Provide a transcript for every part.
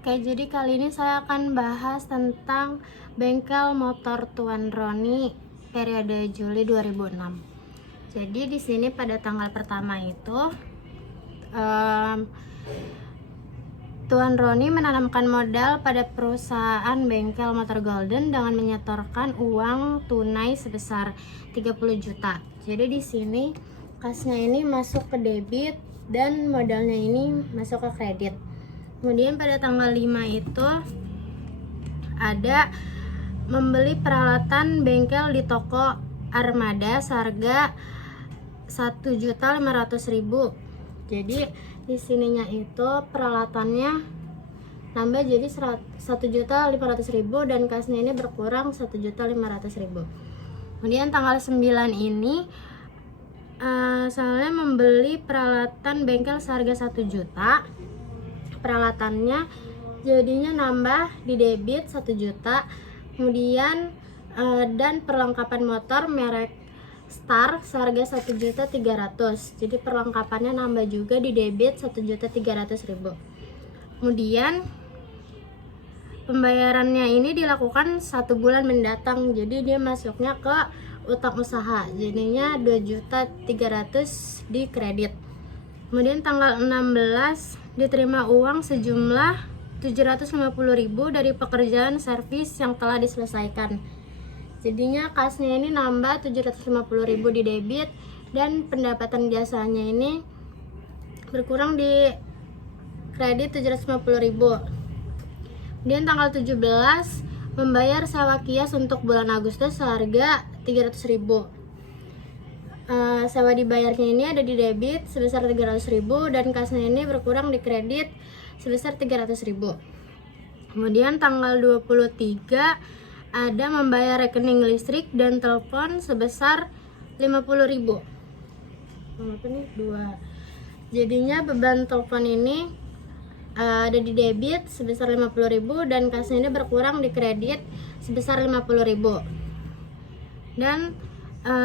Oke, jadi kali ini saya akan bahas tentang bengkel motor Tuan Roni periode Juli 2006. Jadi di sini pada tanggal pertama itu Tuan Roni menanamkan modal pada perusahaan bengkel motor Golden dengan menyetorkan uang tunai sebesar 30 juta. Jadi di sini kasnya ini masuk ke debit dan modalnya ini masuk ke kredit. Kemudian pada tanggal 5 itu ada membeli peralatan bengkel di toko Armada seharga 1.500.000. Jadi di sininya itu peralatannya nambah jadi 1.500.000 dan kasnya ini berkurang 1.500.000. Kemudian tanggal 9 ini saya membeli peralatan bengkel seharga 1 juta. Peralatannya jadinya nambah di debit 1 juta. Kemudian dan perlengkapan motor merek Star seharga 1.300.000. Jadi perlengkapannya nambah juga di debit 1.300.000. Kemudian pembayarannya ini dilakukan 1 bulan mendatang. Jadi dia masuknya ke utang usaha. Jadinya 2.300.000 di kredit. Kemudian tanggal 16 diterima uang sejumlah 750.000 dari pekerjaan servis yang telah diselesaikan. Jadinya kasnya ini nambah 750.000 di debit dan pendapatan jasanya ini berkurang di kredit 750.000. Kemudian tanggal 17 membayar sewa kios untuk bulan Agustus seharga 300.000. Sewa dibayarnya ini ada di debit sebesar 300.000 dan kasnya ini berkurang di kredit sebesar 300.000. Kemudian tanggal 23 ada membayar rekening listrik dan telepon sebesar 50.000. Apa nih? 2. Jadinya beban telepon ini ada di debit sebesar 50.000 dan kasnya ini berkurang di kredit sebesar 50.000. Dan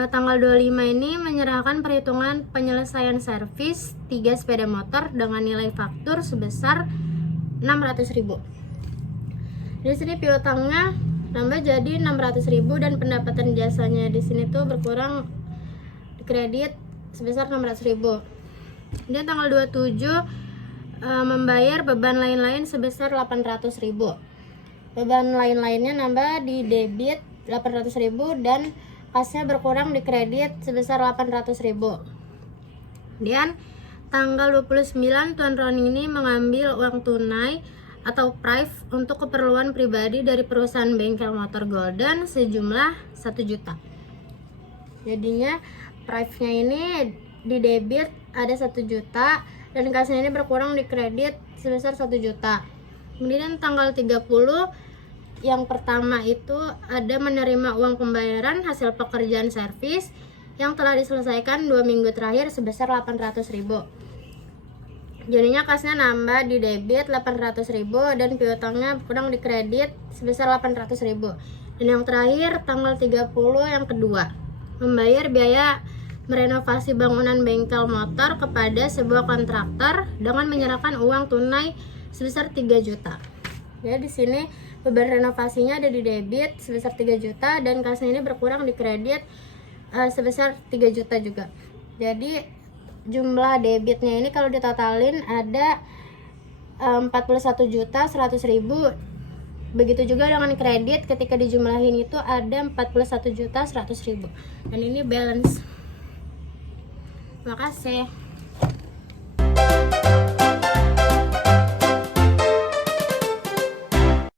tanggal 25 ini menyerahkan perhitungan penyelesaian servis 3 sepeda motor dengan nilai faktur sebesar 600.000. Di sini piutangnya nambah jadi 600.000 dan pendapatan jasanya di sini tuh berkurang di kredit sebesar 600.000. Dan tanggal 27 membayar beban lain-lain sebesar 800.000. Beban lain-lainnya nambah di debit 800.000 dan kasnya berkurang di kredit sebesar 800.000. Kemudian tanggal 29 Tuan Roni ini mengambil uang tunai atau prive untuk keperluan pribadi dari perusahaan bengkel motor Golden sejumlah 1 juta. Jadinya prive-nya ini di debit ada 1 juta dan kasnya ini berkurang di kredit sebesar 1 juta. Kemudian tanggal 30 yang pertama itu ada menerima uang pembayaran hasil pekerjaan servis yang telah diselesaikan 2 minggu terakhir sebesar 800.000. Jadinya kasnya nambah di debit 800.000 dan piutangnya kurang di kredit sebesar 800.000. Dan yang terakhir tanggal 30 yang kedua membayar biaya merenovasi bangunan bengkel motor kepada sebuah kontraktor dengan menyerahkan uang tunai sebesar 3 juta. Ya, di sini beban renovasinya ada di debit sebesar 3 juta dan kasnya ini berkurang di kredit sebesar 3 juta juga. Jadi jumlah debitnya ini kalau ditotalin ada 41.100.000. Begitu juga dengan kredit ketika dijumlahin itu ada 41.100.000. Dan ini balance. Terima kasih.